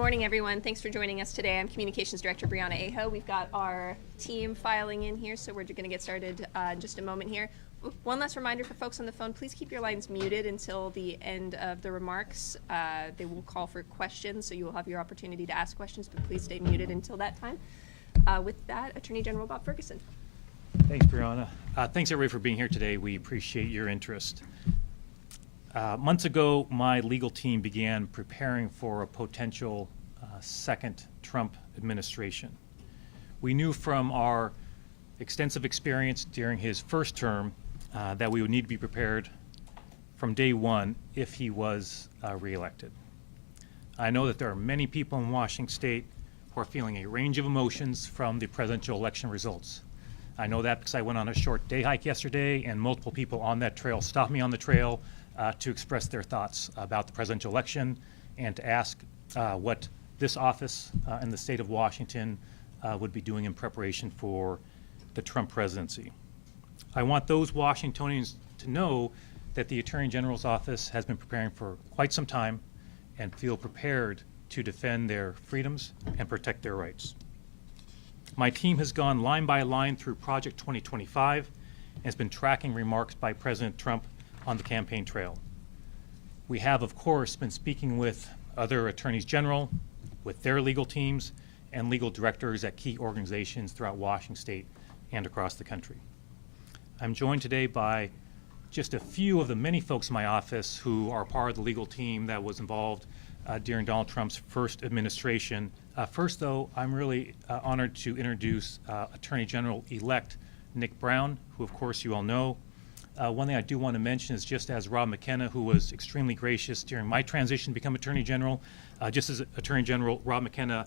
morning, everyone. Thanks for joining us today. I'm Communications Director Brianna Aho. We've got our team filing in here, so we're going to get started in just a moment here. One last reminder for folks on the phone, please keep your lines muted until the end of the remarks. They will call for questions, so you will have your opportunity to ask questions, but please stay muted until that time. With that, Attorney General Bob Ferguson. Thanks, Brianna. Thanks, everybody, for being here today. We appreciate your interest. Months ago, my legal team began preparing for a potential second Trump administration. We knew from our extensive experience during his first term that we would need to be prepared from day one if he was reelected. I know that there are many people in Washington State who are feeling a range of emotions from the presidential election results. I know that because I went on a short day hike yesterday, and multiple people on that trail stopped me on the trail to express their thoughts about the presidential election and to ask what this office and the state of Washington would be doing in preparation for the Trump presidency. I want those Washingtonians to know that the Attorney General's office has been preparing for quite some time and feel prepared to defend their freedoms and protect their rights. My team has gone line by line through Project 2025 and has been tracking remarks by President Trump on the campaign trail. We have, of course, been speaking with other attorneys general, with their legal teams, and legal directors at key organizations throughout Washington State and across the country. I'm joined today by just a few of the many folks in my office who are part of the legal team that was involved during Donald Trump's first administration. First, though, I'm really honored to introduce Attorney General-elect Nick Brown, who, of course, you all know. One thing I do want to mention is just as Rob McKenna, who was extremely gracious during my transition to become Attorney General, just as Attorney General Rob McKenna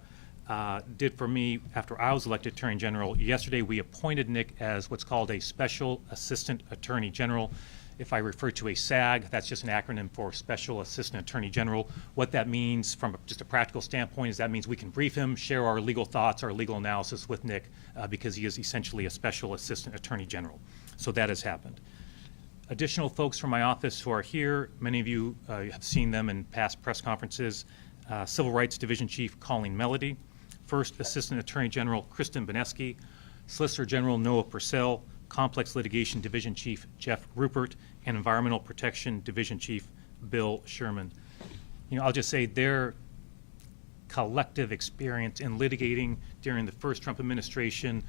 did for me after I was elected Attorney General, yesterday we appointed Nick as what's called a Special Assistant Attorney General. If I refer to a SAG, that's just an acronym for Special Assistant Attorney General. What that means from just a practical standpoint is that means we can brief him, share our legal thoughts, our legal analysis with Nick, because he is essentially a Special Assistant Attorney General. So that has happened. Additional folks from my office who are here, many of you have seen them in past press conferences. Civil Rights Division Chief Colleen Melody, First Assistant Attorney General Kristen Beneski, Solicitor General Noah Purcell, Complex Litigation Division Chief Jeff Rupert, and Environmental Protection Division Chief Bill Sherman. You know, I'll just say their collective experience in litigating during the first Trump administration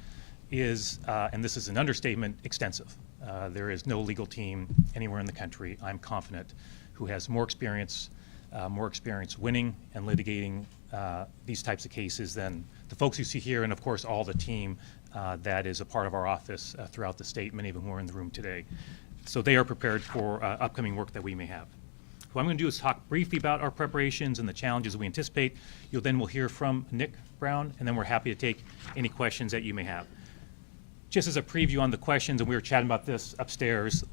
is, and this is an understatement, extensive. There is no legal team anywhere in the country, I'm confident, who has more experience winning and litigating these types of cases than the folks you see here, and of course all the team that is a part of our office throughout the state, many of whom are in the room today. So they are prepared for upcoming work that we may have. What I'm going to do is talk briefly about our preparations and the challenges we anticipate. Then we'll hear from Nick Brown, and then we're happy to take any questions that you may have. Just as a preview on the questions, and we were chatting about this upstairs,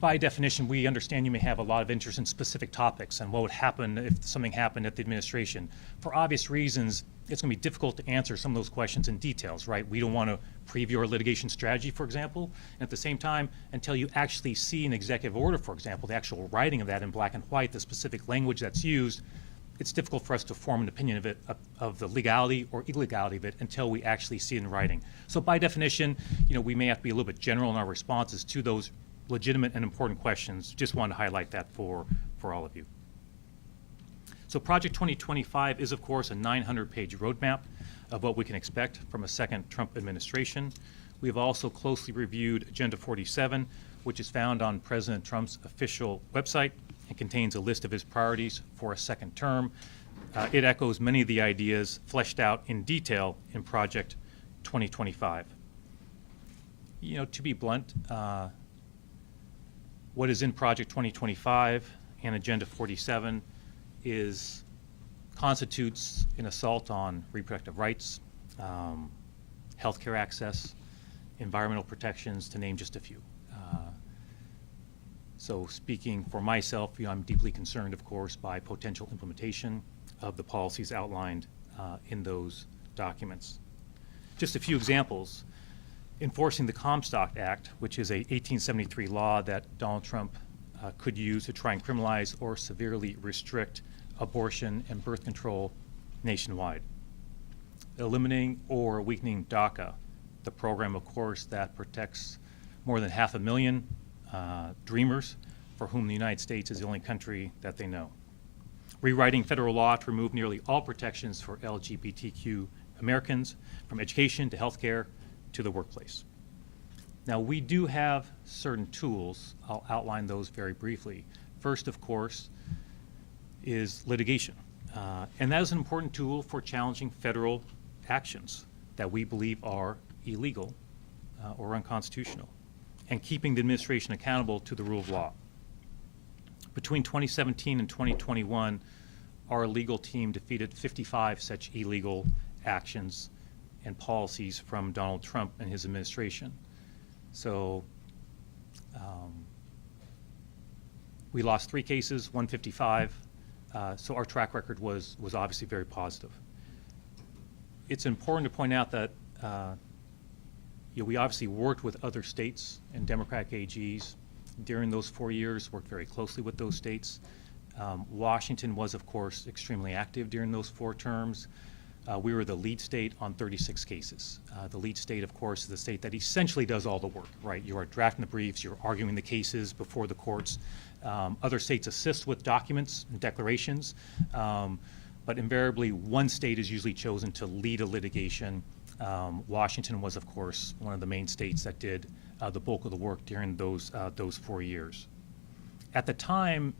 by definition, we understand you may have a lot of interest in specific topics and what would happen if something happened at the administration. For obvious reasons, it's going to be difficult to answer some of those questions in details, right? We don't want to preview our litigation strategy, for example, and at the same time, until you actually see an executive order, for example, the actual writing of that in black and white, the specific language that's used, it's difficult for us to form an opinion of it, of the legality or illegality of it, until we actually see it in writing. So by definition, we may have to be a little bit general in our responses to those legitimate and important questions. Just wanted to highlight that for all of you. So Project 2025 is, of course, a 900-page roadmap of what we can expect from a second Trump administration. We have also closely reviewed Agenda 47, which is found on President Trump's official website and contains a list of his priorities for a second term. It echoes many of the ideas fleshed out in detail in Project 2025. To be blunt, what is in Project 2025 and Agenda 47 constitutes an assault on reproductive rights, healthcare access, environmental protections, to name just a few. So speaking for myself, I'm deeply concerned, of course, by potential implementation of the policies outlined in those documents. Just a few examples. Enforcing the Comstock Act, which is a 1873 law that Donald Trump could use to try and criminalize or severely restrict abortion and birth control nationwide. Eliminating or weakening DACA, the program, of course, that protects more than 500,000 dreamers for whom the United States is the only country that they know. Rewriting federal law to remove nearly all protections for LGBTQ Americans, from education to healthcare to the workplace. Now, we do have certain tools. I'll outline those very briefly. First, of course, is litigation. And that is an important tool for challenging federal actions that we believe are illegal or unconstitutional, and keeping the administration accountable to the rule of law. Between 2017 and 2021, our legal team defeated 55 such illegal actions and policies from Donald Trump and his administration. So we lost 3 cases, 155. So our track record was obviously very positive. It's important to point out that we obviously worked with other states and Democratic AGs during those 4 years, worked very closely with those states. Washington was, of course, extremely active during those 4 terms. We were the lead state on 36 cases. The lead state, of course, is the state that essentially does all the work, right? You are drafting the briefs, you're arguing the cases before the courts. Other states assist with documents and declarations, but invariably one state is usually chosen to lead a litigation. Washington was, of course, one of the main states that did the bulk of the work during those 4 years. At the time,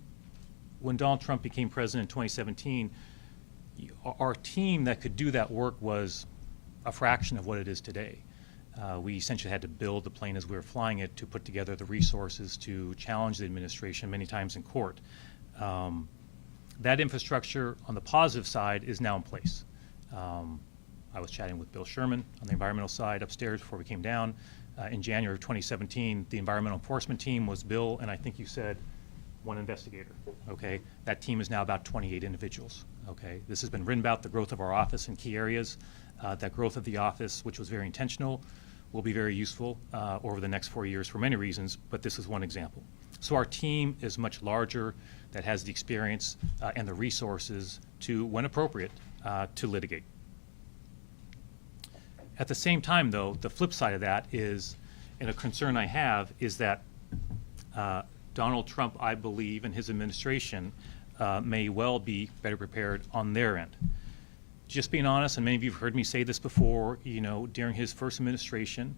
when Donald Trump became president in 2017, our team that could do that work was a fraction of what it is today. We essentially had to build the plane as we were flying it to put together the resources to challenge the administration many times in court. That infrastructure on the positive side is now in place. I was chatting with Bill Sherman on the environmental side upstairs before we came down. In January of 2017, the environmental enforcement team was Bill, and I think you said 1 investigator, okay? That team is now about 28 individuals, okay? This has been written about, the growth of our office in key areas. That growth of the office, which was very intentional, will be very useful over the next 4 years for many reasons, but this is one example. So our team is much larger, that has the experience and the resources to, when appropriate, to litigate. At the same time, though, the flip side of that is, and a concern I have, is that Donald Trump, I believe, and his administration may well be better prepared on their end. Just being honest, and many of you have heard me say this before, during his first administration,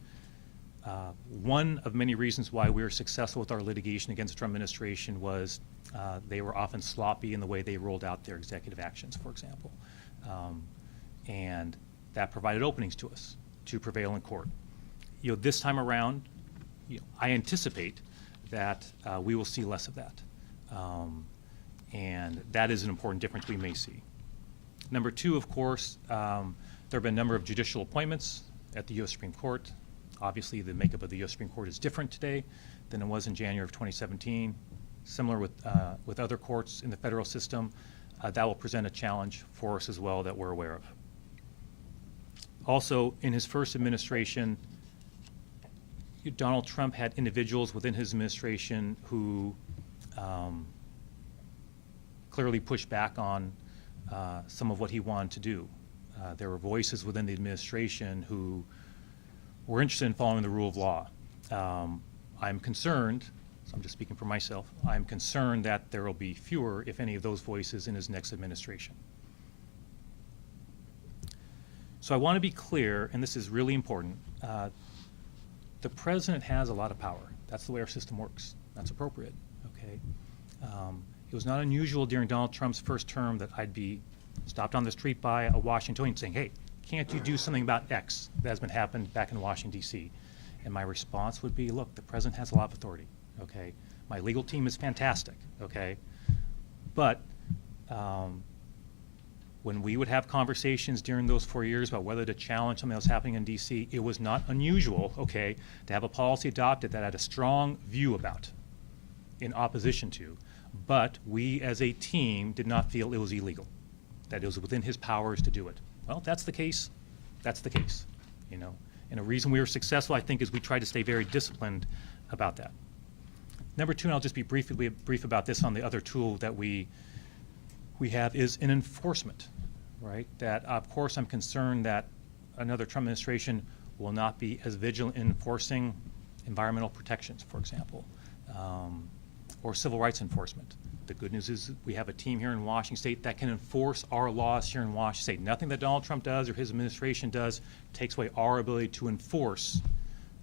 one of many reasons why we were successful with our litigation against the Trump administration was they were often sloppy in the way they rolled out their executive actions, for example. And that provided openings to us to prevail in court. This time around, I anticipate that we will see less of that. And that is an important difference we may see. Number 2, of course, there have been a number of judicial appointments at the U.S. Supreme Court. Obviously, the makeup of the U.S. Supreme Court is different today than it was in January of 2017. Similar with other courts in the federal system, that will present a challenge for us as well that we're aware of. Also, in his first administration, Donald Trump had individuals within his administration who clearly pushed back on some of what he wanted to do. There were voices within the administration who were interested in following the rule of law. I'm concerned, so I'm just speaking for myself, I'm concerned that there will be fewer, if any, of those voices in his next administration. So I want to be clear, and this is really important, the president has a lot of power. That's the way our system works. That's appropriate, okay? It was not unusual during Donald Trump's first term that I'd be stopped on the street by a Washingtonian saying, hey, can't you do something about X that has been happened back in Washington, D.C.? And my response would be, look, the president has a lot of authority, okay? My legal team is fantastic, okay? But when we would have conversations during those 4 years about whether to challenge something that was happening in D.C., it was not unusual, okay, to have a policy adopted that I had a strong view about in opposition to, but we as a team did not feel it was illegal, that it was within his powers to do it. Well, if that's the case, that's the case, And a reason we were successful, I think, is we tried to stay very disciplined about that. Number 2, and I'll just be brief about this on the other tool that we have, is in enforcement. right? That, of course, I'm concerned that another Trump administration will not be as vigilant in enforcing environmental protections, for example, or civil rights enforcement. The good news is we have a team here in Washington State that can enforce our laws here in Washington State. Nothing that Donald Trump does or his administration does takes away our ability to enforce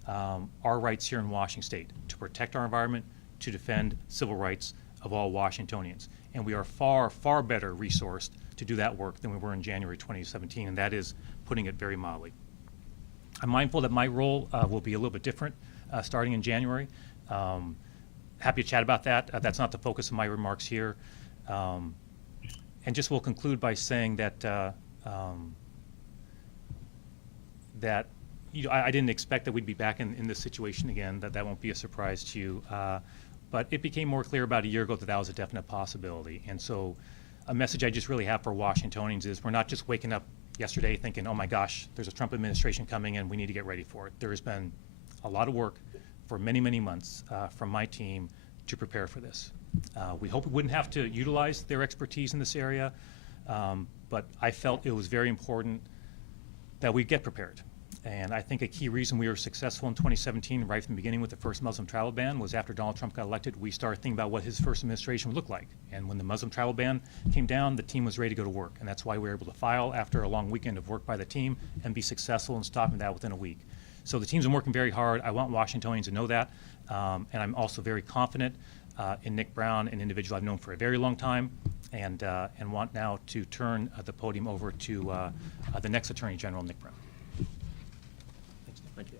our rights here in Washington State, to protect our environment, to defend civil rights of all Washingtonians. And we are far, far better resourced to do that work than we were in January 2017, and that is putting it very mildly. I'm mindful that my role will be a little bit different starting in January. Happy to chat about that. That's not the focus of my remarks here. And just will conclude by saying that that I didn't expect that we'd be back in this situation again, that won't be a surprise to you. But it became more clear about a year ago that that was a definite possibility. And so a message I just really have for Washingtonians is we're not just waking up yesterday thinking, oh my gosh, there's a Trump administration coming and we need to get ready for it. There has been a lot of work for many, many months from my team to prepare for this. We hope we wouldn't have to utilize their expertise in this area, but I felt it was very important that we get prepared. And I think a key reason we were successful in 2017, right from the beginning with the first Muslim travel ban, was after Donald Trump got elected, we started thinking about what his first administration would look like. And when the Muslim travel ban came down, the team was ready to go to work. And that's why we were able to file after a long weekend of work by the team and be successful in stopping that within a week. So the team's been working very hard. I want Washingtonians to know that. And I'm also very confident in Nick Brown, an individual I've known for a very long time, and want now to turn the podium over to the next Attorney General, Nick Brown. Thank you.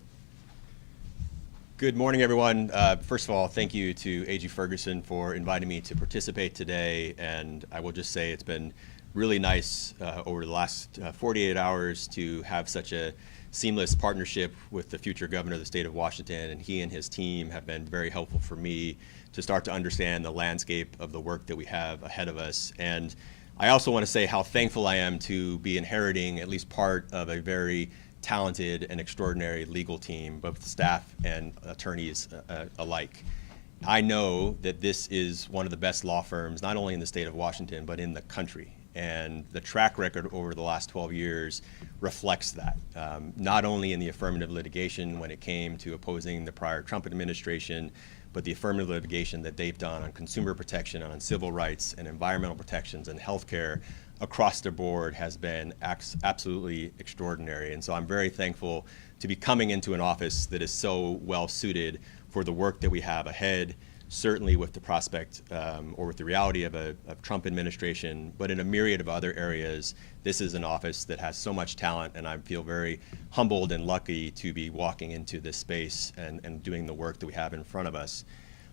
Good morning, everyone. First of all, thank you to AG Ferguson for inviting me to participate today. And I will just say it's been really nice over the last 48 hours to have such a seamless partnership with the future governor of the state of Washington. And he and his team have been very helpful for me to start to understand the landscape of the work that we have ahead of us. And I also want to say how thankful I am to be inheriting at least part of a very talented and extraordinary legal team, both staff and attorneys alike. I know that this is one of the best law firms, not only in the state of Washington, but in the country. And the track record over the last 12 years reflects that, not only in the affirmative litigation when it came to opposing the prior Trump administration, but the affirmative litigation that they've done on consumer protection, on civil rights and environmental protections and healthcare across the board has been absolutely extraordinary. And so I'm very thankful to be coming into an office that is so well suited for the work that we have ahead, certainly with the prospect or with the reality of a Trump administration, but in a myriad of other areas. This is an office that has so much talent, and I feel very humbled and lucky to be walking into this space and doing the work that we have in front of us.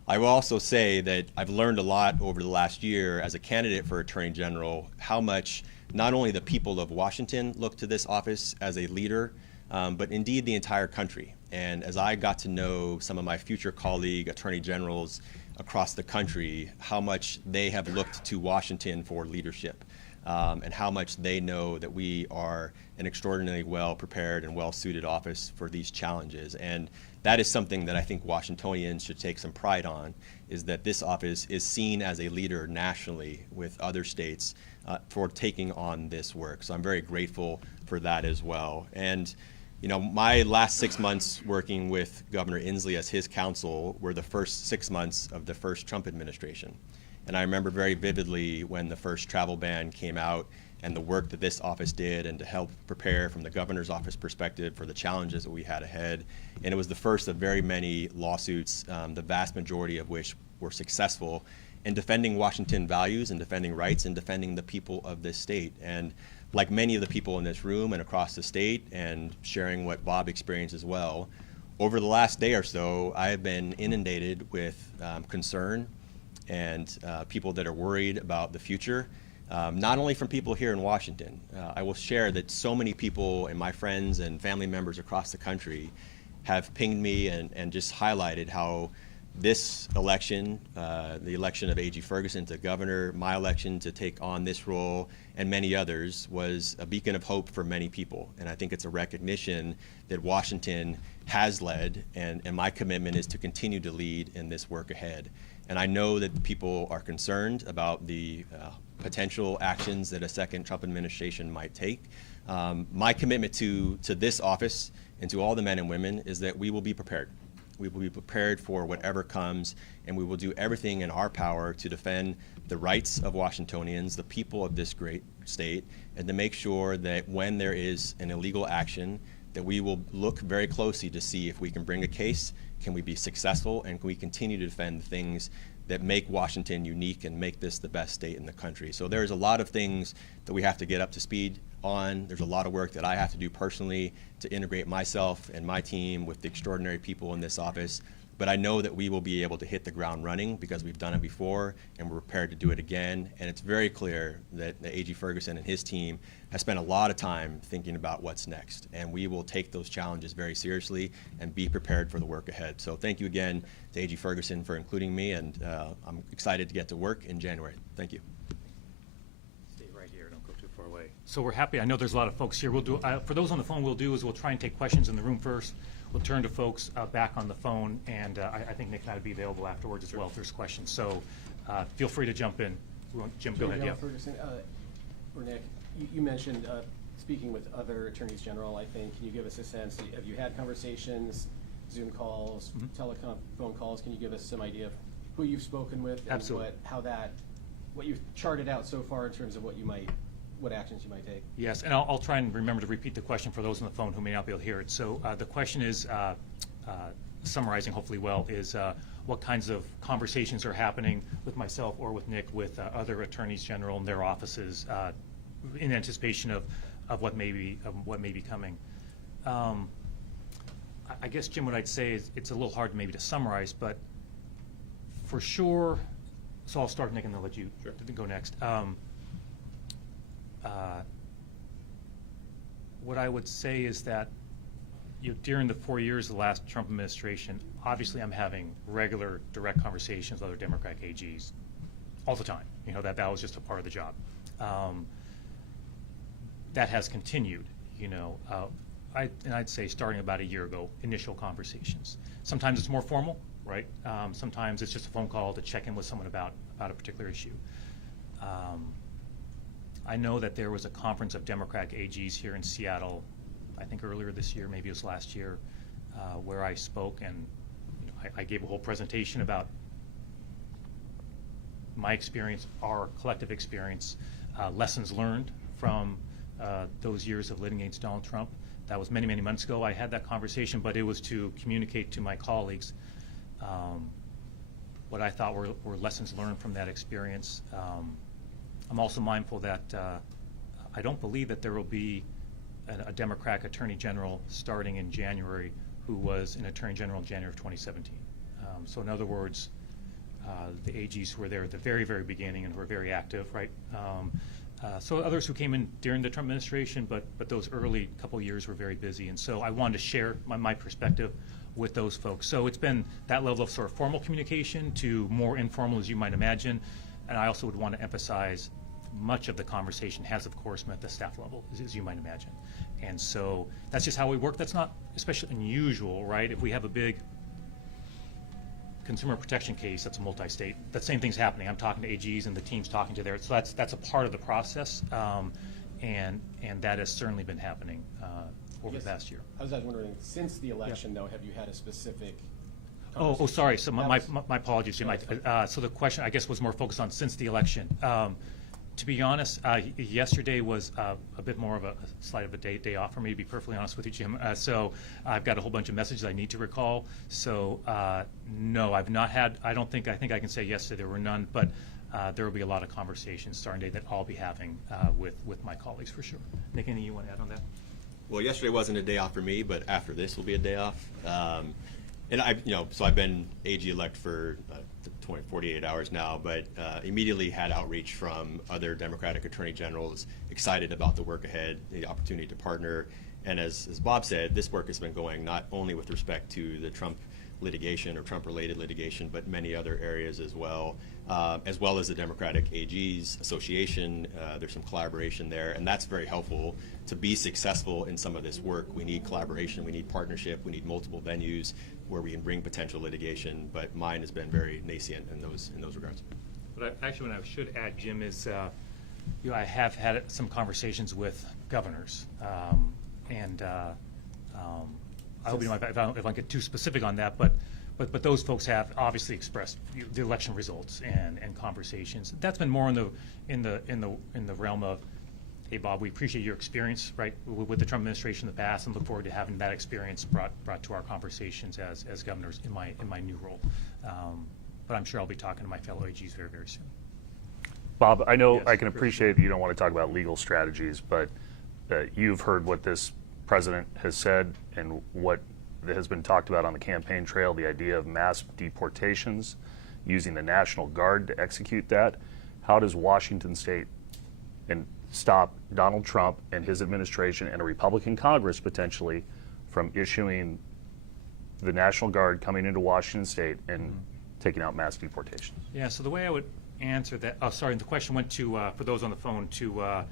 I will also say that I've learned a lot over the last year as a candidate for Attorney General, how much not only the people of Washington look to this office as a leader, but indeed the entire country. And as I got to know some of my future colleague Attorney Generals across the country, how much they have looked to Washington for leadership, and how much they know that we are an extraordinarily well-prepared and well-suited office for these challenges. And that is something that I think Washingtonians should take some pride on, is that this office is seen as a leader nationally with other states for taking on this work. So I'm very grateful for that as well. And you know, my last 6 months working with Governor Inslee as his counsel were the first 6 months of the first Trump administration. And I remember very vividly when the first travel ban came out and the work that this office did and to help prepare from the governor's office perspective for the challenges that we had ahead. And it was the first of very many lawsuits, the vast majority of which were successful in defending Washington values and defending rights and defending the people of this state. And like many of the people in this room and across the state, and sharing what Bob experienced as well, over the last day or so, I have been inundated with concern and people that are worried about the future. Not only from people here in Washington. I will share that so many people and my friends and family members across the country have pinged me and just highlighted how This election, the election of A.G. Ferguson to governor, my election to take on this role, and many others, was a beacon of hope for many people. And I think it's a recognition that Washington has led, and my commitment is to continue to lead in this work ahead. And I know that people are concerned about the potential actions that a second Trump administration might take. My commitment to this office and to all the men and women is that we will be prepared. We will be prepared for whatever comes, and we will do everything in our power to defend the rights of Washingtonians, the people of this great state, and to make sure that when there is an illegal action, that we will look very closely to see if we can bring a case, can we be successful, and can we continue to defend the things that make Washington unique and make this the best state in the country. So there's a lot of things that we have to get up to speed on. There's a lot of work that I have to do personally to integrate myself and my team with the extraordinary people in this office. But I know that we will be able to hit the ground running because we've done it before and we're prepared to do it again. And it's very clear that A.G. Ferguson and his team has spent a lot of time thinking about what's next. And we will take those challenges very seriously and be prepared for the work ahead. So thank you again to A.G. Ferguson for including me, and I'm excited to get to work in January. Thank you. Stay right here, don't go too far away. So we're happy. I know there's a lot of folks here. We'll do, for those on the phone, we'll try and take questions in the room first. We'll turn to folks back on the phone, and I think Nick and I will be available afterwards as well if there's questions. So feel free to jump in. Jim, go ahead. General Yeah. Ferguson, or Nick, you mentioned speaking with other attorneys general, I think. Can you give us a sense? Have you had conversations, Zoom calls, telecom phone calls? Can you give us some idea of who you've spoken with and Absolutely. what you've charted out so far in terms of what actions you might take? Yes, and I'll try and remember to repeat the question for those on the phone who may not be able to hear it. So the question is, summarizing hopefully well, is what kinds of conversations are happening with myself or with Nick with other attorneys general in their offices in anticipation of what may be coming. I guess, Jim, what I'd say is it's a little hard maybe to summarize, but for sure, so I'll start, Nick, and then let you go next. What I would say is that during the 4 years of the last Trump administration, obviously I'm having regular, direct conversations with other Democratic AGs all the time. You know, that was just a part of the job. That has continued, you know. I'd say starting about a year ago, initial conversations. Sometimes it's more formal, right? Sometimes it's just a phone call to check in with someone about a particular issue. I know that there was a conference of Democratic AGs here in Seattle, I think earlier this year, maybe it was last year, where I spoke, and you know, I gave a whole presentation about my experience, our collective experience, lessons learned from those years of litigating against Donald Trump. That was many, many months ago. I had that conversation, but it was to communicate to my colleagues what I thought were lessons learned from that experience. I'm also mindful that I don't believe that there will be a Democratic Attorney General starting in January who was an Attorney General in January of 2017. So in other words, the AGs who were there at the very, very beginning and who were very active, right? So others who came in during the Trump administration, but those early couple years were very busy. And so I wanted to share my perspective with those folks. So it's been that level of sort of formal communication to more informal, as you might imagine. And I also would want to emphasize much of the conversation has, of course, been at the staff level, as you might imagine. And so that's just how we work. That's not especially unusual, right? If we have a big consumer protection case that's a multi-state, that same thing's happening. I'm talking to AGs and the team's talking to theirs. So that's a part of the process, and that has certainly been happening over the past year. I was wondering, since the election, though, have you had a specific Oh, sorry. So my apologies, Jim. So the question, I guess, was more focused on since the election. To be honest, yesterday was a bit more of a slight of a day off for me, to be perfectly honest with you, Jim. So I've got a whole bunch of messages I need to recall. So no, I've not had. I think I can say yesterday there were none, but there will be a lot of conversations starting today that I'll be having with my colleagues for sure. Nick, anything you want to add on that? Well, yesterday wasn't a day off for me, but after this will be a day off. And so I've been AG-elect for 48 hours now, but immediately had outreach from other Democratic Attorney Generals excited about the work ahead, the opportunity to partner. And as Bob said, this work has been going not only with respect to the Trump litigation or Trump-related litigation, but many other areas as well as the Democratic AGs Association. There's some collaboration there, and that's very helpful. To be successful in some of this work, we need collaboration, we need partnership, we need multiple venues where we can bring potential litigation, but mine has been very nascent in those regards. But actually, what I should add, Jim, is I have had some conversations with governors, and I hope you know if I don't get too specific on that, but those folks have obviously expressed the election results and conversations. That's been more in the realm of, hey, Bob, we appreciate your experience, right, with the Trump administration in the past, and look forward to having that experience brought to our conversations as governors in my new role. But I'm sure I'll be talking to my fellow AGs very, very soon. Bob, I know Yes, I can appreciate that you don't want to talk about legal strategies, but you've heard what this president has said and what has been talked about on the campaign trail, the idea of mass deportations, using the National Guard to execute that. How does Washington State stop Donald Trump and his administration and a Republican Congress potentially from issuing the National Guard coming into Washington State and taking out mass deportations? Yeah, so the way I would answer that, the question went to, for those on the phone, to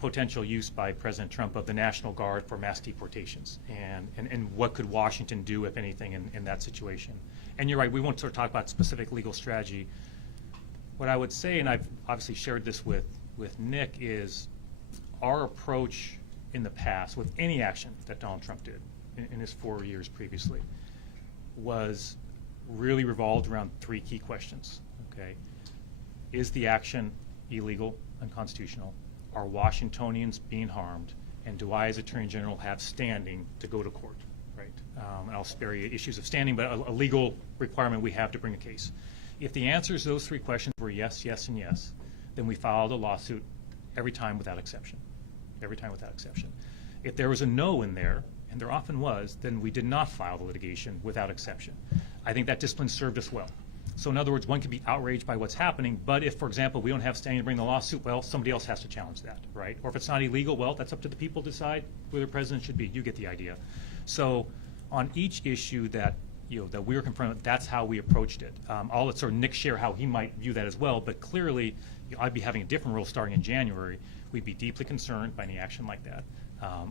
potential use by President Trump of the National Guard for mass deportations, and what could Washington do, if anything, in that situation. And you're right, we won't sort of talk about specific legal strategy. What I would say, and I've obviously shared this with Nick, is our approach in the past with any action that Donald Trump did in his 4 years previously was really revolved around three key questions, okay? Is the action illegal, unconstitutional? Are Washingtonians being harmed? And do I, as Attorney General, have standing to go to court, right? And I'll spare you issues of standing, but a legal requirement we have to bring a case. If the answers to those three questions were yes, yes, and yes, then we filed a lawsuit every time without exception. Every time without exception. If there was a no in there, and there often was, then we did not file the litigation without exception. I think that discipline served us well. So in other words, one can be outraged by what's happening, but if, for example, we don't have standing to bring the lawsuit, well, somebody else has to challenge that, right? Or if it's not illegal, well, that's up to the people to decide who the president should be. You get the idea. So on each issue that that we were confronted with, that's how we approached it. I'll let sort of Nick share how he might view that as well, but clearly, I'd be having a different role starting in January. We'd be deeply concerned by any action like that.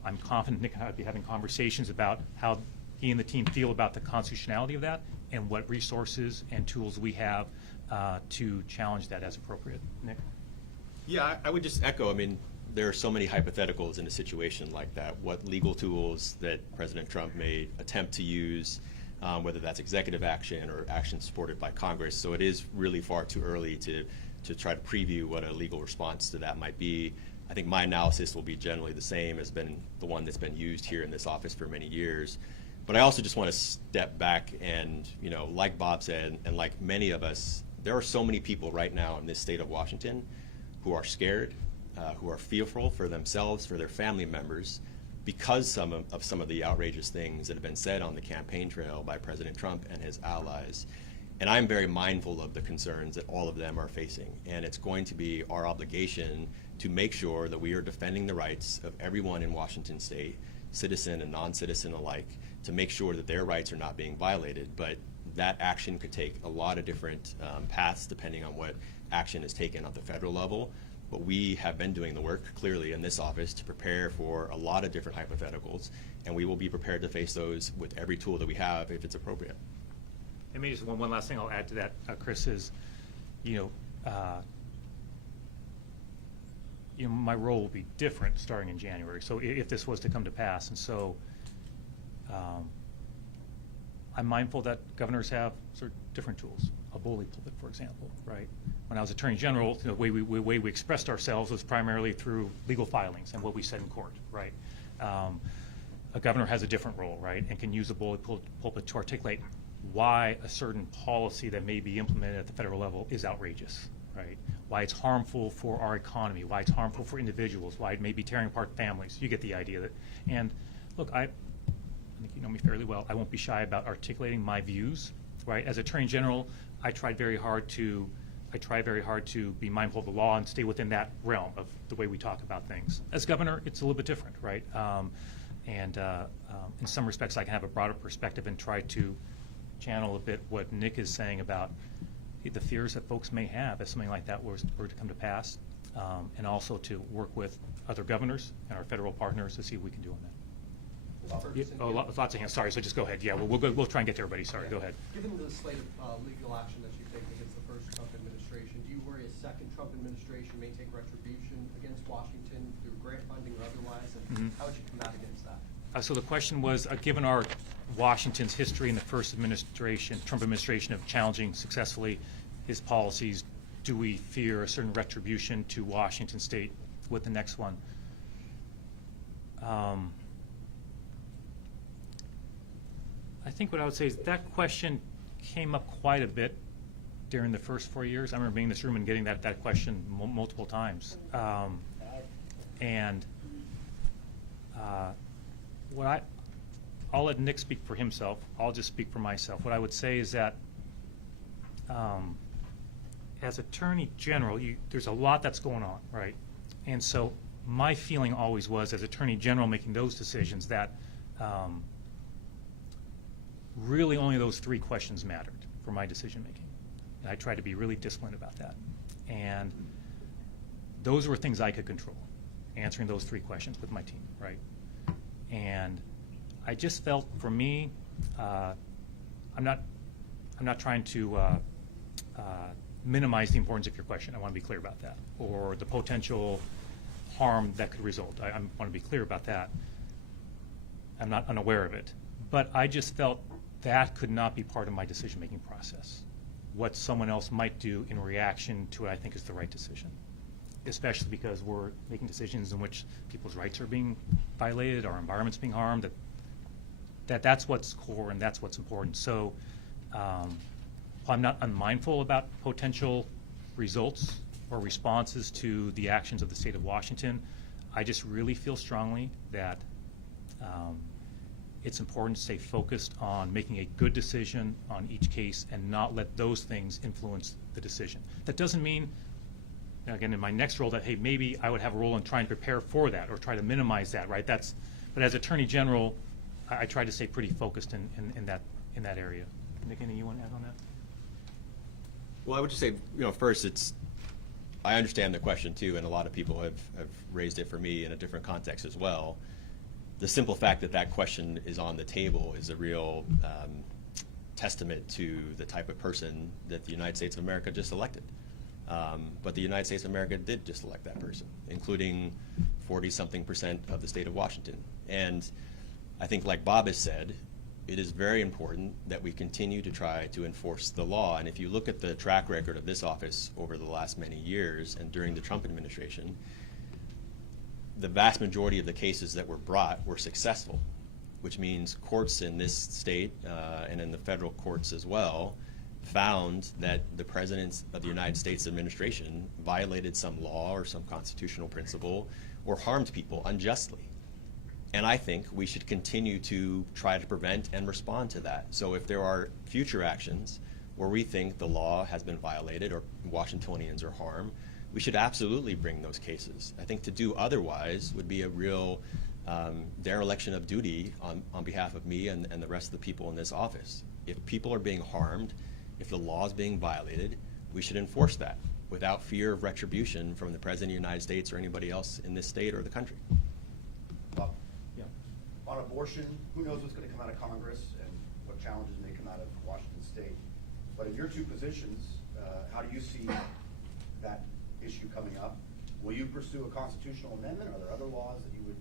I'm confident Nick and I would be having conversations about how he and the team feel about the constitutionality of that and what resources and tools we have to challenge that as appropriate. Nick? Yeah, I would just echo, I mean, there are so many hypotheticals in a situation like that. What legal tools that President Trump may attempt to use, whether that's executive action or action supported by Congress. So it is really far too early to try to preview what a legal response to that might be. I think my analysis will be generally the same as been the one that's been used here in this office for many years. But I also just want to step back and, like Bob said, and like many of us, there are so many people right now in this state of Washington who are scared, who are fearful for themselves, for their family members, because some of the outrageous things that have been said on the campaign trail by President Trump and his allies. And I'm very mindful of the concerns that all of them are facing. And it's going to be our obligation to make sure that we are defending the rights of everyone in Washington State, citizen and non-citizen alike, to make sure that their rights are not being violated. But that action could take a lot of different paths depending on what action is taken at the federal level. But we have been doing the work clearly in this office to prepare for a lot of different hypotheticals, and we will be prepared to face those with every tool that we have if it's appropriate. And maybe just one last thing I'll add to that, Chris, is, my role will be different starting in January. So if this was to come to pass, and so I'm mindful that governors have sort of different tools. A bully pulpit, for example, right? When I was Attorney General, the way we expressed ourselves was primarily through legal filings and what we said in court, right? A governor has a different role, right, and can use a bully pulpit to articulate why a certain policy that may be implemented at the federal level is outrageous, right? Why it's harmful for our economy, why it's harmful for individuals, why it may be tearing apart families. You get the idea. And look, I think you know me fairly well. I won't be shy about articulating my views, right? As Attorney General, I try very hard to be mindful of the law and stay within that realm of the way we talk about things. As governor, it's a little bit different, right? In some respects, I can have a broader perspective and try to channel a bit what Nick is saying about the fears that folks may have if something like that were to come to pass, and also to work with other governors and our federal partners to see what we can do on that. Yeah, lots of hands. Sorry, so just go ahead. Yeah, we'll try and get to everybody. Sorry, go ahead. Given the slate of legal action that you take against the first Trump administration, do you worry a second Trump administration may take retribution against Washington through grant funding or otherwise? And how would you combat against that? So the question was, given our Washington's history in the first administration, Trump administration, of challenging successfully his policies, do we fear a certain retribution to Washington State with the next one? I think what I would say is that question came up quite a bit during the first 4 years. I remember being in this room and getting that question multiple times. I'll let Nick speak for himself. I'll just speak for myself. What I would say is that as Attorney General, there's a lot that's going on, right? And so my feeling always was, as Attorney General making those decisions, that really only those 3 questions mattered for my decision making. And I tried to be really disciplined about that. And those were things I could control, answering those 3 questions with my team, right? And I just felt, for me, I'm not trying to minimize the importance of your question. I want to be clear about that, or the potential harm that could result. I want to be clear about that. I'm not unaware of it. But I just felt that could not be part of my decision-making process. What someone else might do in reaction to what I think is the right decision, especially because we're making decisions in which people's rights are being violated, our environment's being harmed, that's what's core and that's what's important. So while I'm not unmindful about potential results or responses to the actions of the state of Washington, I just really feel strongly that it's important to stay focused on making a good decision on each case and not let those things influence the decision. That doesn't mean, again, in my next role, that, hey, maybe I would have a role in trying to prepare for that or try to minimize that, right? But as Attorney General, I try to stay pretty focused in that area. Nick, anything you want to add on that? Well, I would just say, first, I understand the question too, and a lot of people have raised it for me in a different context as well. The simple fact that question is on the table is a real testament to the type of person that the United States of America just elected. But the United States of America did just elect that person, including 40-something% of the state of Washington. And I think, like Bob has said, it is very important that we continue to try to enforce the law. And if you look at the track record of this office over the last many years and during the Trump administration, the vast majority of the cases that were brought were successful, which means courts in this state and in the federal courts as well found that the President of the United States administration violated some law or some constitutional principle or harmed people unjustly. And I think we should continue to try to prevent and respond to that. So if there are future actions where we think the law has been violated or Washingtonians are harmed, we should absolutely bring those cases. I think to do otherwise would be a real dereliction of duty on behalf of me and the rest of the people in this office. If people are being harmed, if the law is being violated, we should enforce that without fear of retribution from the President of the United States or anybody else in this state or the country. Bob? Yeah. On abortion, who knows what's going to come out of Congress and what challenges may come out of Washington State. But in your 2 positions, how do you see that issue coming up? Will you pursue a constitutional amendment? Are there other laws that you would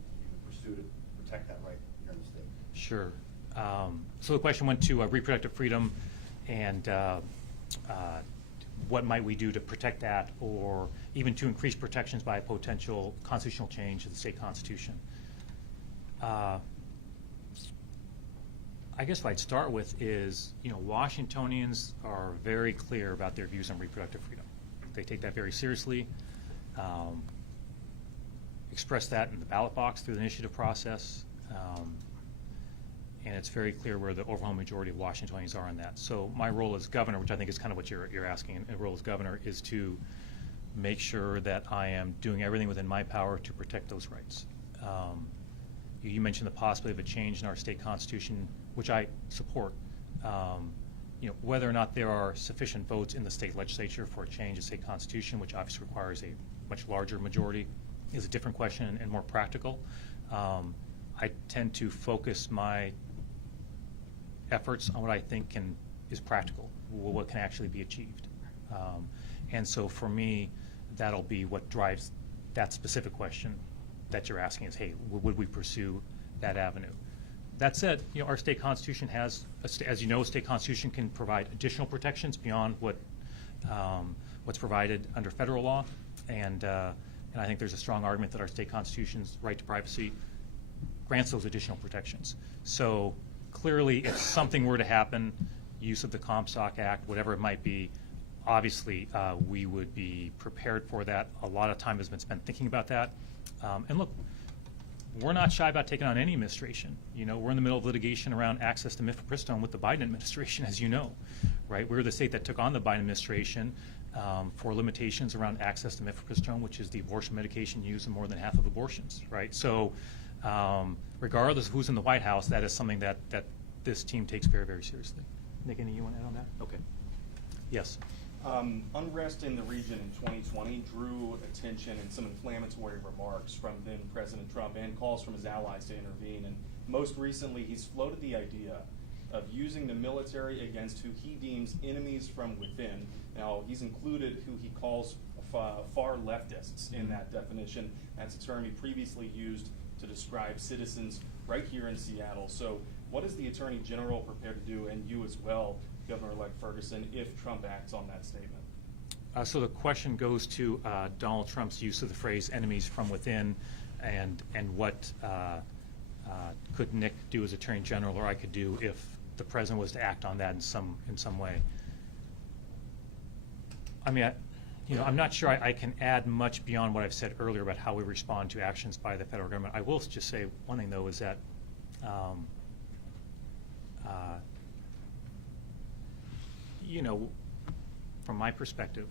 pursue to protect that right here in the state? Sure. So the question went to reproductive freedom and what might we do to protect that, or even to increase protections by a potential constitutional change to the state constitution. I guess what I'd start with is, Washingtonians are very clear about their views on reproductive freedom. They take that very seriously, express that in the ballot box through the initiative process, and it's very clear where the overwhelming majority of Washingtonians are on that. So my role as governor, which I think is kind of what you're asking, and role as governor is to make sure that I am doing everything within my power to protect those rights. You mentioned the possibility of a change in our state constitution, which I support. whether or not there are sufficient votes in the state legislature for a change in state constitution, which obviously requires a much larger majority, is a different question and more practical. I tend to focus my efforts on what I think is practical, what can actually be achieved. And so for me, that'll be what drives that specific question that you're asking is, hey, would we pursue that avenue? That said, our state constitution has, as you know, a state constitution can provide additional protections beyond what's provided under federal law, and I think there's a strong argument that our state constitution's right to privacy grants those additional protections. So clearly, if something were to happen, use of the Comstock Act, whatever it might be, obviously we would be prepared for that. A lot of time has been spent thinking about that. And look, we're not shy about taking on any administration. We're in the middle of litigation around access to mifepristone with the Biden administration, as you know, right? We're the state that took on the Biden administration for limitations around access to mifepristone, which is the abortion medication used in more than half of abortions, right? So regardless of who's in the White House, that is something that this team takes very, very seriously. Nick, any you want to add on that? Okay. Yes. Unrest in the region in 2020 drew attention and some inflammatory remarks from then President Trump and calls from his allies to intervene. And most recently, he's floated the idea of using the military against who he deems enemies from within. Now, he's included who he calls far leftists in that definition. That's a term he previously used to describe citizens right here in Seattle. So what is the Attorney General prepared to do, and you as well, Governor-elect Ferguson, if Trump acts on that statement? So the question goes to Donald Trump's use of the phrase "enemies from within," and what could Nick do as Attorney General, or I could do if the president was to act on that in some way. I mean, I'm not sure I can add much beyond what I've said earlier about how we respond to actions by the federal government. I will just say one thing, though, is that from my perspective,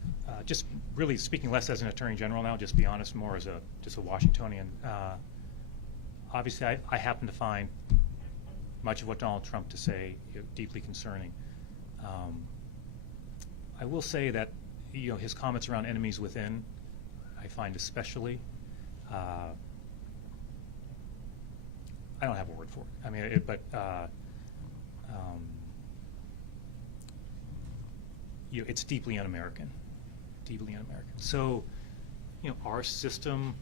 just really speaking less as an Attorney General now, just be honest, more as just a Washingtonian, obviously I happen to find much of what Donald Trump to say deeply concerning. I will say that his comments around enemies within, I find especially, I don't have a word for it. I mean, it's deeply un-American, deeply un-American. So, our system,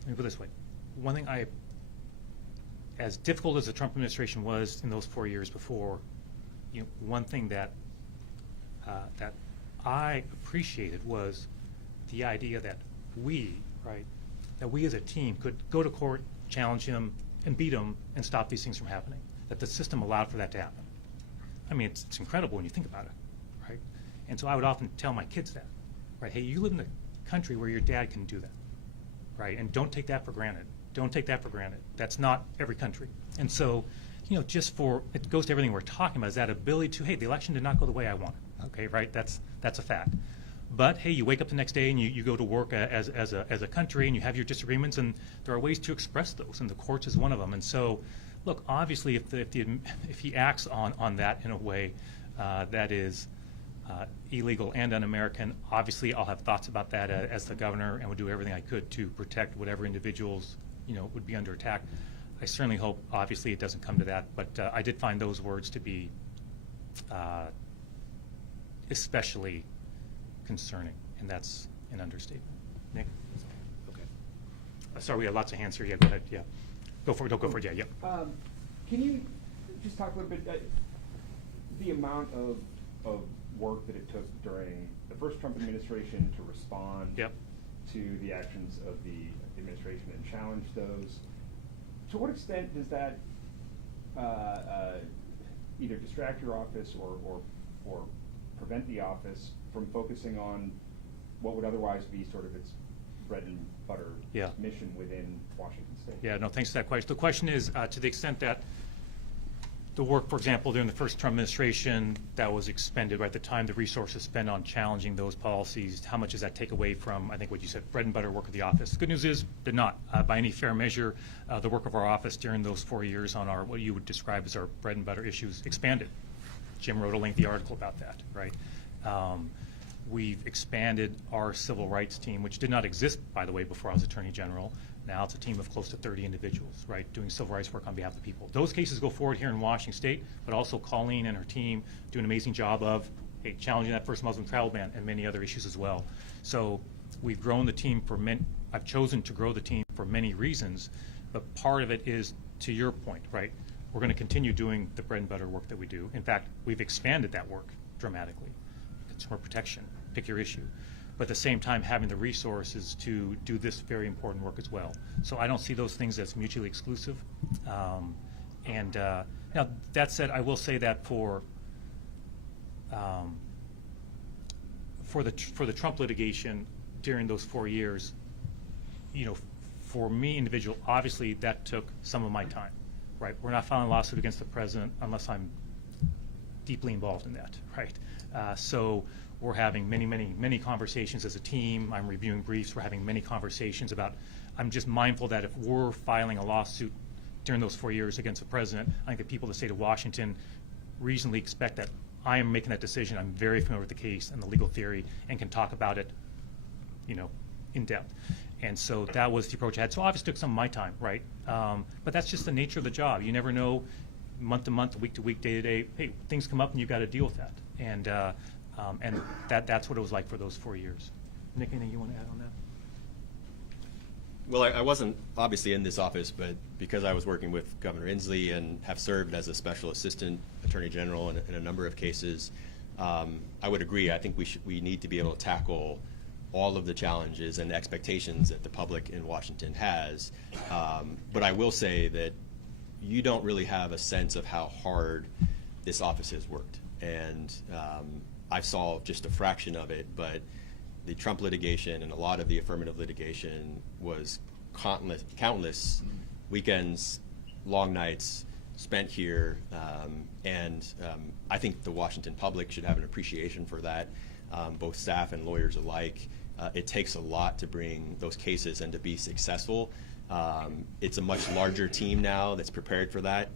let me put it this way. One thing as difficult as the Trump administration was in those 4 years before, one thing that I appreciated was the idea that we as a team could go to court, challenge him, and beat him, and stop these things from happening. That the system allowed for that to happen. I mean, it's incredible when you think about it, right? And so I would often tell my kids that, right? Hey, you live in a country where your dad can do that, right? And don't take that for granted. Don't take that for granted. That's not every country. And so, it goes to everything we're talking about, is that ability to, hey, the election did not go the way I wanted, okay, right? That's a fact. But hey, you wake up the next day and you go to work as a country, and you have your disagreements, and there are ways to express those, and the courts is one of them. And so, look, obviously, if he acts on that in a way that is illegal and un-American, obviously I'll have thoughts about that as the governor, and would do everything I could to protect whatever individuals would be under attack. I certainly hope, obviously, it doesn't come to that, but I did find those words to be especially concerning, and that's an understatement. Nick? Okay. Sorry, we have lots of hands here. Yeah, go ahead. Yeah. Go for it. Don't go for it. Yeah. Can you just talk a little bit the amount of work that it took during the first Trump administration to respond to the actions of the administration and challenge those? To what extent does that either distract your office or prevent the office from focusing on what would otherwise be sort of its bread and butter mission within Washington State? Yeah, no, thanks for that question. The question is, to the extent that the work, for example, during the first Trump administration that was expended, right, at the time, the resources spent on challenging those policies, how much does that take away from, I think what you said, bread and butter work of the office? Good news is, did not. By any fair measure, the work of our office during those 4 years on our, what you would describe as our bread and butter issues, expanded. Jim wrote a lengthy article about that, right? We've expanded our civil rights team, which did not exist, by the way, before I was Attorney General. Now it's a team of close to 30 individuals, right, doing civil rights work on behalf of the people. Those cases go forward here in Washington State, but also Colleen and her team do an amazing job of challenging that first Muslim travel ban and many other issues as well. So we've grown the team for I've chosen to grow the team for many reasons, but part of it is, to your point, right, we're going to continue doing the bread and butter work that we do. In fact, we've expanded that work dramatically. Consumer protection, pick your issue. But at the same time having the resources to do this very important work as well. So I don't see those things as mutually exclusive. Now, that said, I will say that for the Trump litigation during those 4 years, you know, for me, individual, obviously that took some of my time, right? We're not filing a lawsuit against the president unless I'm deeply involved in that, right? So we're having many conversations as a team. I'm reviewing briefs. We're having many conversations about, I'm just mindful that if we're filing a lawsuit during those 4 years against the president, I think the people of the state of Washington reasonably expect that I am making that decision. I'm very familiar with the case and the legal theory and can talk about it, you know, in depth. And so that was the approach I had. So obviously it took some of my time, right? But that's just the nature of the job. You never know, month to month, week to week, day to day, hey, things come up and you've got to deal with that. And that's what it was like for those 4 years. Nick, anything you want to add on that? Well, I wasn't obviously in this office, but because I was working with Governor Inslee and have served as a special assistant attorney general in a number of cases, I would agree. I think we need to be able to tackle all of the challenges and expectations that the public in Washington has. But I will say that you don't really have a sense of how hard this office has worked. And I've solved just a fraction of it, but the Trump litigation and a lot of the affirmative litigation was countless weekends, long nights spent here, and I think the Washington public should have an appreciation for that, both staff and lawyers alike. It takes a lot to bring those cases and to be successful. It's a much larger team now that's prepared for that.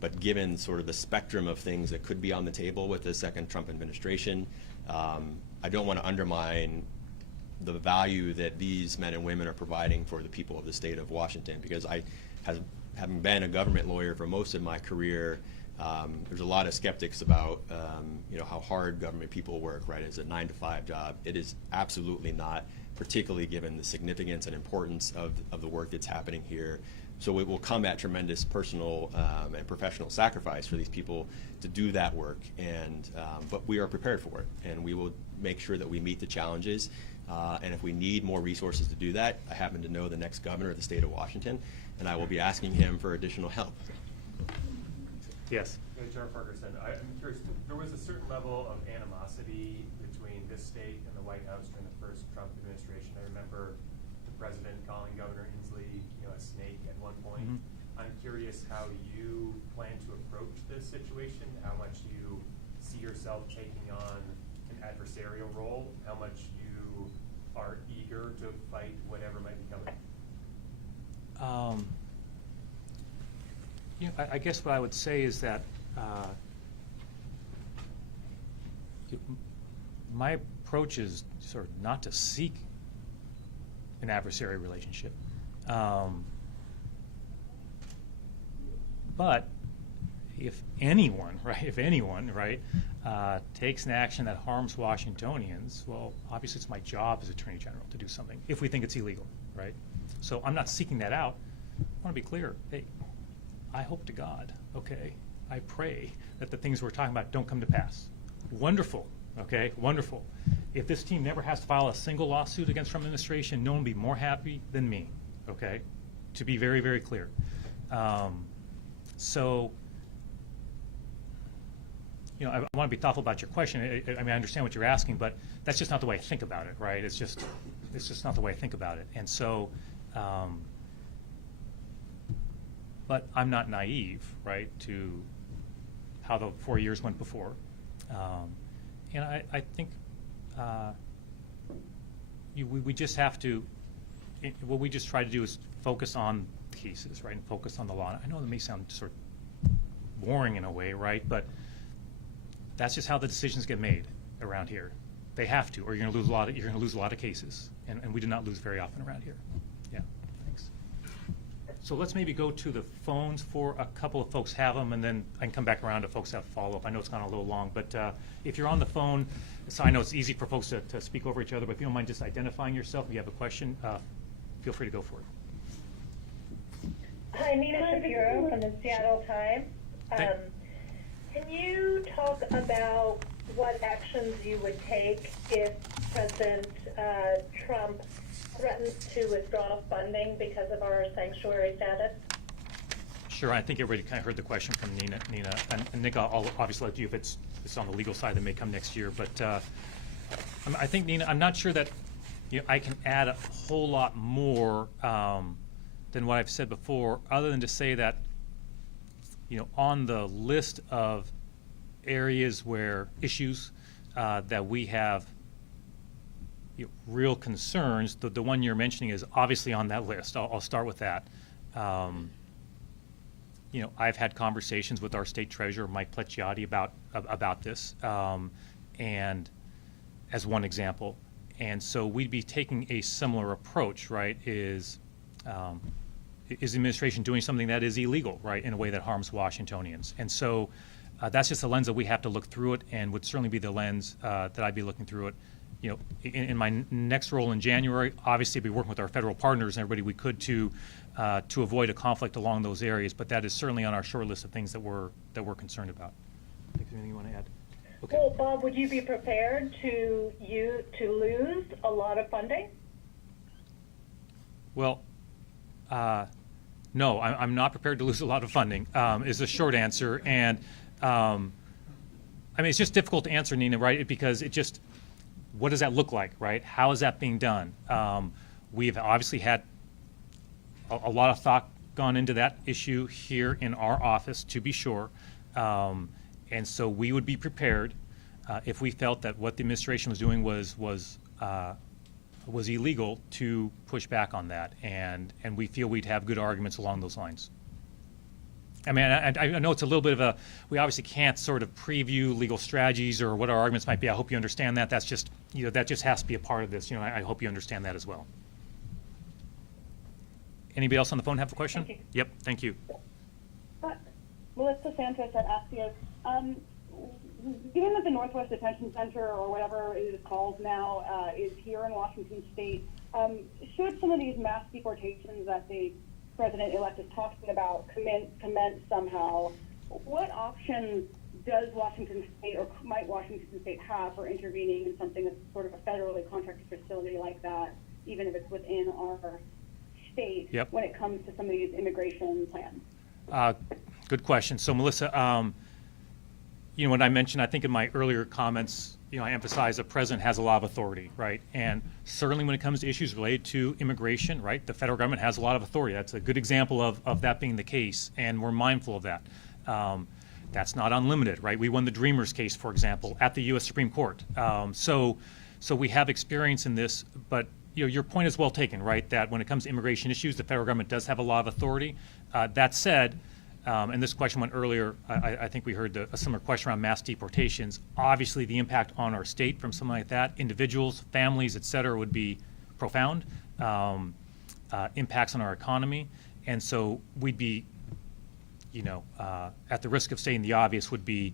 But given sort of the spectrum of things that could be on the table with the second Trump administration, I don't want to undermine the value that these men and women are providing for the people of the state of Washington, because having been a government lawyer for most of my career, there's a lot of skeptics about you know, how hard government people work, right? It's a 9-to-5 job. It is absolutely not, particularly given the significance and importance of the work that's happening here. So it will come at tremendous personal and professional sacrifice for these people to do that work, and but we are prepared for it, and we will make sure that we meet the challenges. And if we need more resources to do that, I happen to know the next governor of the state of Washington, and I will be asking him for additional help. Yes. General Ferguson, I'm curious, there was a certain level of animosity between this state and the White House during the first Trump administration. I remember the president calling Governor Inslee, you know, a snake at one point. Mm-hmm. I'm curious how you plan to approach this situation, how much you see yourself taking on an adversarial role, how much you are eager to fight whatever might be coming. You know, I guess what I would say is that my approach is sort of not to seek an adversarial relationship. But if anyone, right, takes an action that harms Washingtonians, well, obviously it's my job as Attorney General to do something, if we think it's illegal, right? So I'm not seeking that out. I want to be clear. Hey, I hope to God, okay, I pray that the things we're talking about don't come to pass. Wonderful, okay, wonderful. If this team never has to file a single lawsuit against Trump administration, no one would be more happy than me, okay, to be very, very clear. So, you know, I want to be thoughtful about your question. I mean, I understand what you're asking, but that's just not the way I think about it, right? It's just not the way I think about it. And so, but I'm not naive, right, to how the 4 years went before. And I think we just have to, what we just try to do is focus on cases, right, and focus on the law. I know that may sound sort of boring in a way, right, but that's just how the decisions get made around here. They have to, or you're going to lose a lot of cases, and we do not lose very often around here. Yeah, thanks. So let's maybe go to the phones for a couple of folks have them, and then I can come back around if folks have follow-up. I know it's gone a little long, but if you're on the phone, so I know it's easy for folks to speak over each other, but if you don't mind just identifying yourself, if you have a question, feel free to go for it. Hi, Nina Shapiro from the Seattle Times. Can you talk about what actions you would take if President Trump threatens to withdraw funding because of our sanctuary status? Sure, I think everybody kind of heard the question from Nina. And Nick, I'll obviously let you, if it's on the legal side that may come next year. But I think, Nina, I'm not sure that I can add a whole lot more than what I've said before, other than to say that on the list of areas where issues that we have real concerns, the one you're mentioning is obviously on that list. I'll start with that. I've had conversations with our state treasurer, Mike Plecciati, about this, and as one example. And so we'd be taking a similar approach, right? Is the administration doing something that is illegal, right, in a way that harms Washingtonians? And so that's just a lens that we have to look through it, and would certainly be the lens that I'd be looking through it. In my next role in January, obviously I'd be working with our federal partners and everybody we could to avoid a conflict along those areas. But that is certainly on our short list of things that we're concerned about. Anything you want to add? Okay. Well, Bob, would you be prepared to lose a lot of funding? Well, no, I'm not prepared to lose a lot of funding, is the short answer. And I mean, it's just difficult to answer, Nina, right? Because what does that look like, right? How is that being done? We've obviously had a lot of thought gone into that issue here in our office, to be sure. And so we would be prepared if we felt that what the administration was doing was illegal to push back on that, and we feel we'd have good arguments along those lines. I mean, I know it's a little bit of we obviously can't sort of preview legal strategies or what our arguments might be. I hope you understand that. That's just, that just has to be a part of this. I hope you understand that as well. Anybody else on the phone have a question? Thank you. Yep, thank you. Melissa Santos at Axios. Given that the Northwest Detention Center, or whatever it is called now, is here in Washington State, should some of these mass deportations that the President-elect is talking about commence somehow, what options does Washington State, or might Washington State have for intervening in something that's sort of a federally contracted facility like that, even if it's within our state, when it comes to some of these immigration plans? Good question. So, Melissa, when I mentioned, I think in my earlier comments, I emphasize the president has a lot of authority, right? And certainly when it comes to issues related to immigration, right, the federal government has a lot of authority. That's a good example of that being the case, and we're mindful of that. That's not unlimited, right? We won the Dreamers case, for example, at the U.S. Supreme Court. So we have experience in this, but your point is well taken, right? That when it comes to immigration issues, the federal government does have a lot of authority. That said, and this question went earlier, I think we heard a similar question around mass deportations. Obviously, the impact on our state from something like that, individuals, families, et cetera, would be profound. Impacts on our economy. And so we'd be, at the risk of saying the obvious, would be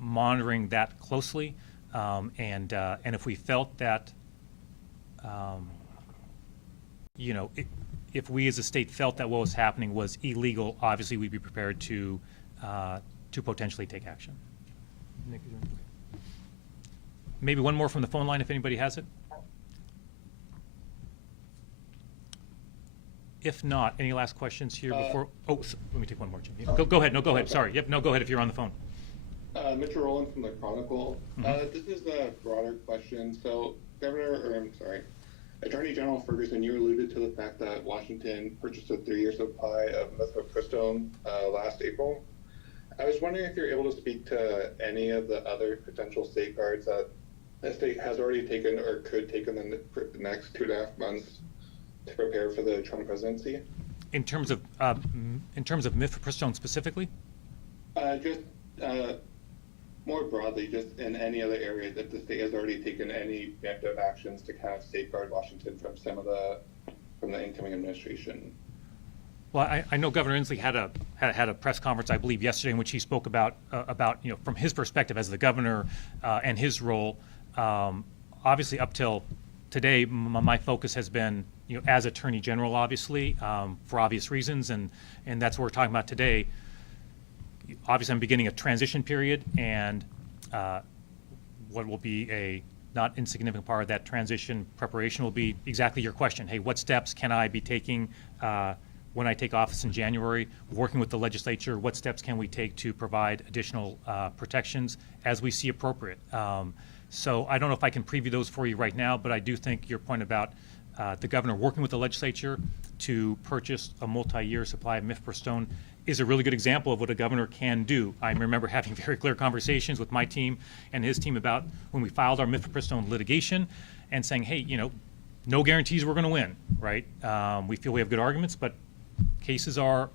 monitoring that closely. And if we felt that, if we as a state felt that what was happening was illegal, obviously we'd be prepared to potentially take action. Nick, maybe one more from the phone line if anybody has it. If not, any last questions here before? Let me take one more, Jim. Go ahead. No, go ahead. Sorry. Yep. No, go ahead if you're on the phone. Mitchell Rowland from the Chronicle. This is a broader question. So, Attorney General Ferguson, you alluded to the fact that Washington purchased a 3-year supply of methylprednisolone last April. I was wondering if you're able to speak to any of the other potential safeguards that the state has already taken or could take in the next 2.5 months to prepare for the Trump presidency. In terms of mifepristone specifically? Just more broadly, just in any other area that the state has already taken any preemptive actions to kind of safeguard Washington from from the incoming administration. Well, I know Governor Inslee had a press conference, I believe, yesterday in which he spoke about from his perspective as the governor and his role. Obviously, up till today, my focus has been as Attorney General, obviously, for obvious reasons, and that's what we're talking about today. Obviously, I'm beginning a transition period, and what will be a not insignificant part of that transition preparation will be exactly your question. Hey, what steps can I be taking when I take office in January, working with the legislature? What steps can we take to provide additional protections as we see appropriate? So I don't know if I can preview those for you right now, but I do think your point about the governor working with the legislature to purchase a multi-year supply of mifepristone is a really good example of what a governor can do. I remember having very clear conversations with my team and his team about when we filed our mifepristone litigation and saying, hey, no guarantees we're going to win, right? We feel we have good arguments, but cases are,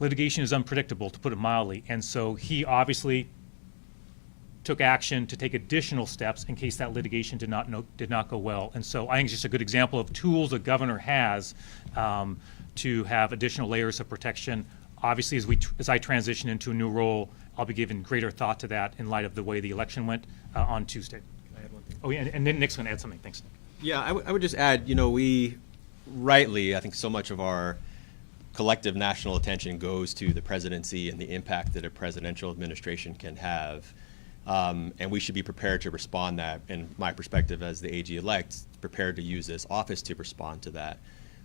litigation is unpredictable, to put it mildly. And so he obviously took action to take additional steps in case that litigation did not go well. And so I think it's just a good example of tools the governor has to have additional layers of protection. Obviously, as I transition into a new role, I'll be giving greater thought to that in light of the way the election went on Tuesday. Can I add one thing? Oh, yeah, and then Nick's going to add something. Thanks, Nick. Yeah, I would just add, we rightly, I think so much of our collective national attention goes to the presidency and the impact that a presidential administration can have. And we should be prepared to respond that, in my perspective as the AG-elect, prepared to use this office to respond to that.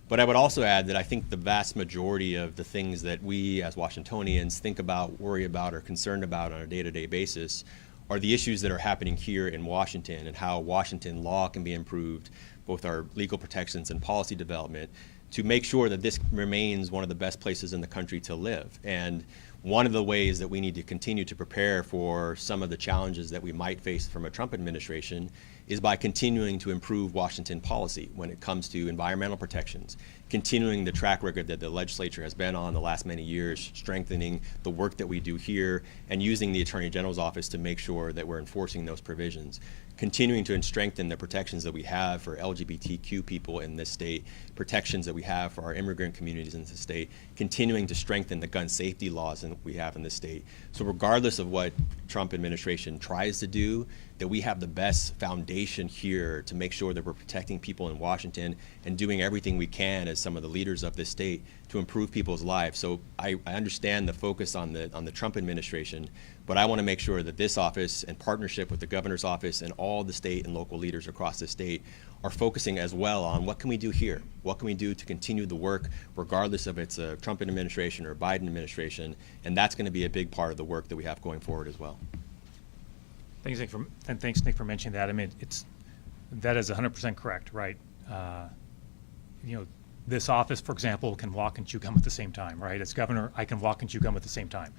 But I would also add that I think the vast majority of the things that we as Washingtonians think about, worry about, or concerned about on a day-to-day basis are the issues that are happening here in Washington and how Washington law can be improved, both our legal protections and policy development, to make sure that this remains one of the best places in the country to live. And one of the ways that we need to continue to prepare for some of the challenges that we might face from a Trump administration is by continuing to improve Washington policy when it comes to environmental protections, continuing the track record that the legislature has been on the last many years, strengthening the work that we do here, and using the Attorney General's office to make sure that we're enforcing those provisions, continuing to strengthen the protections that we have for LGBTQ people in this state, protections that we have for our immigrant communities in this state, continuing to strengthen the gun safety laws that we have in this state. So regardless of what Trump administration tries to do, that we have the best foundation here to make sure that we're protecting people in Washington and doing everything we can as some of the leaders of this state to improve people's lives. So I understand the focus on the Trump administration, but I want to make sure that this office, in partnership with the governor's office and all the state and local leaders across the state, are focusing as well on what can we do here? What can we do to continue the work, regardless of it's a Trump administration or a Biden administration? And that's going to be a big part of the work that we have going forward as well. Thanks, Nick, for mentioning that. I mean, that is 100% correct, right? This office, for example, can walk and chew gum at the same time, right? As governor, I can walk and chew gum at the same time.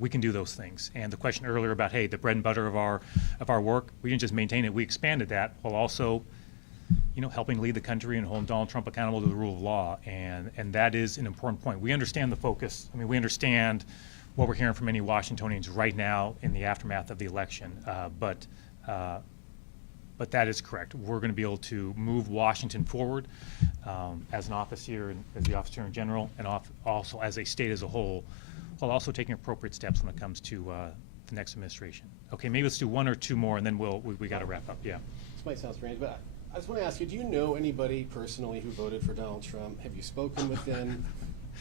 We can do those things. And the question earlier about, hey, the bread and butter of our work, we didn't just maintain it, we expanded that while also, helping lead the country and hold Donald Trump accountable to the rule of law. And that is an important point. We understand the focus. I mean, we understand what we're hearing from many Washingtonians right now in the aftermath of the election. But that is correct. We're going to be able to move Washington forward as an office here, and as the Office Attorney General, and also as a state as a whole, while also taking appropriate steps when it comes to the next administration. Okay, maybe let's do one or two more, and then we got to wrap up. Yeah. This might sound strange, but I just want to ask you: do you know anybody personally who voted for Donald Trump? Have you spoken with them?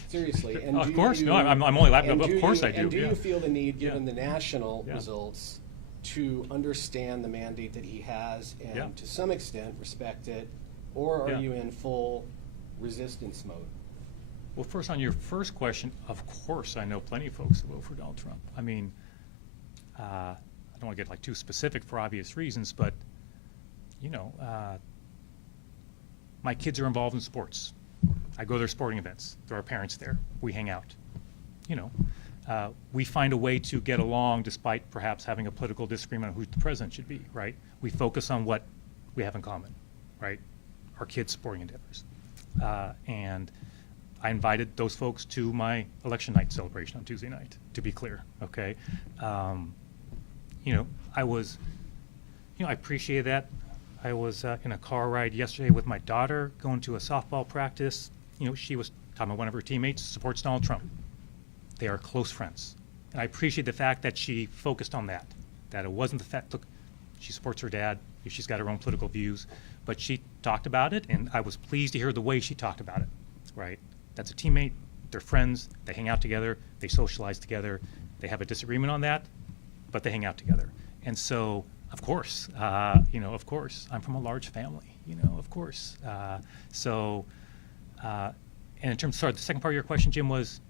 Seriously, and of course, no. I'm only laughing. Of course, I do. And do you feel the need, given the national results, to understand the mandate that he has and to some extent respect it, or are you in full resistance mode? Well, first, on your first question, of course I know plenty of folks who vote for Donald Trump. I mean, I don't want to get too specific for obvious reasons, but My kids are involved in sports. I go to their sporting events. There are parents there. We hang out. You know, we find a way to get along despite perhaps having a political disagreement on who the president should be, right? We focus on what we have in common, right? Our kids' sporting endeavors. And I invited those folks to my election night celebration on Tuesday night, to be clear, okay? You know, I appreciate that. I was in a car ride yesterday with my daughter going to a softball practice. You know, she was talking about one of her teammates supports Donald Trump. They are close friends. And I appreciate the fact that she focused on that it wasn't the fact, look, she supports her dad, she's got her own political views, but she talked about it, and I was pleased to hear the way she talked about it, right? That's a teammate, they're friends, they hang out together, they socialize together, they have a disagreement on that, but they hang out together. And so, of course, you know, of course, I'm from a large family, you know, of course. And in terms, sorry, the second part of your question, Jim, was?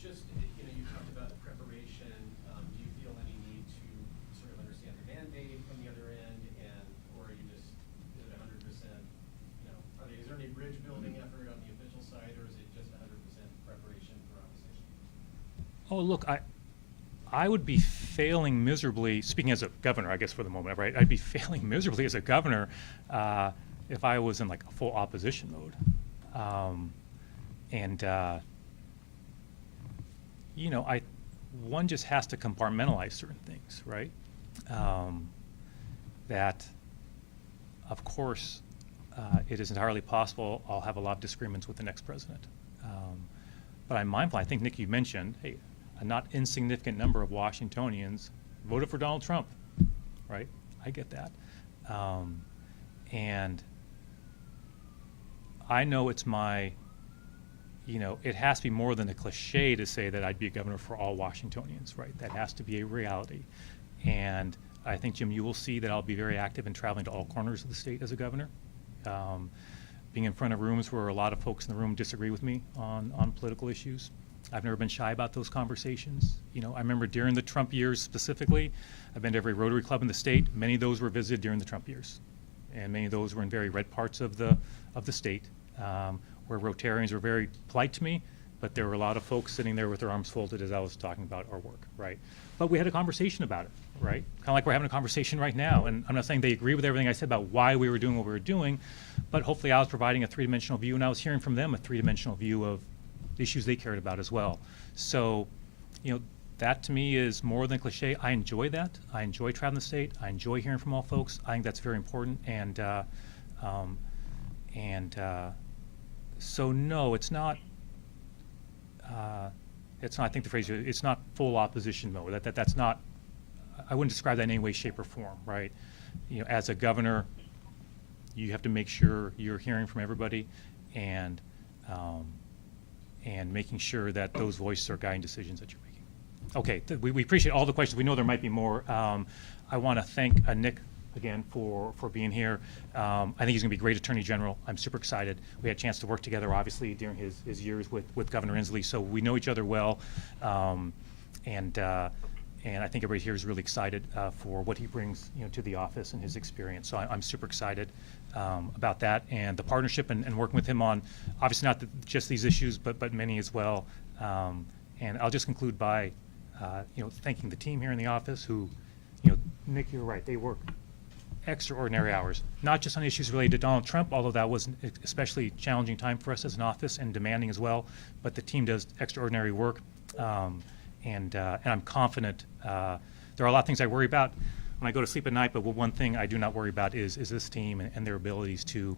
Just, you know, you talked about preparation. Do you feel any need to sort of understand the mandate from the other end, or are you just, is it 100%, you know, is there any bridge building effort on the official side, or is it just 100% preparation for opposition? Oh, look, I would be failing miserably, speaking as a governor, I guess, for the moment, right? I'd be failing miserably as a governor if I was in like a full opposition mode. You know, one just has to compartmentalize certain things, right? That, of course, it is entirely possible I'll have a lot of disagreements with the next president. But I'm mindful, I think, Nick, you mentioned, hey, a not insignificant number of Washingtonians voted for Donald Trump, right? I get that. And I know it's my, you know, it has to be more than a cliche to say that I'd be a governor for all Washingtonians, right? That has to be a reality. And I think, Jim, you will see that I'll be very active in traveling to all corners of the state as a governor. Being in front of rooms where a lot of folks in the room disagree with me on political issues. I've never been shy about those conversations. You know, I remember during the Trump years specifically, I've been to every Rotary Club in the state. Many of those were visited during the Trump years. And many of those were in very red parts of the state, where Rotarians were very polite to me, but there were a lot of folks sitting there with their arms folded as I was talking about our work, right? But we had a conversation about it, right? Kind of like we're having a conversation right now. And I'm not saying they agree with everything I said about why we were doing what we were doing, but hopefully I was providing a three-dimensional view, and I was hearing from them a three-dimensional view of issues they cared about as well. So, you know, that to me is more than cliche. I enjoy that. I enjoy traveling the state. I enjoy hearing from all folks. I think that's very important. So no, it's not. I think the phrase, it's not full opposition mode. That's not. I wouldn't describe that in any way, shape, or form, right? You know, as a governor, you have to make sure you're hearing from everybody, and making sure that those voices are guiding decisions that you're making. Okay, we appreciate all the questions. We know there might be more. I want to thank Nick again for being here. I think he's going to be a great Attorney General. I'm super excited. We had a chance to work together, obviously, during his years with Governor Inslee, so we know each other well. And I think everybody here is really excited for what he brings, you know, to the office and his experience. So I'm super excited about that and the partnership and working with him on, obviously not just these issues, but many as well. And I'll just conclude by, you know, thanking the team here in the office who, you know, Nick, you're right, they work extraordinary hours, not just on issues related to Donald Trump, although that was an especially challenging time for us as an office and demanding as well, but the team does extraordinary work. And I'm confident. There are a lot of things I worry about when I go to sleep at night, but one thing I do not worry about is this team and their abilities to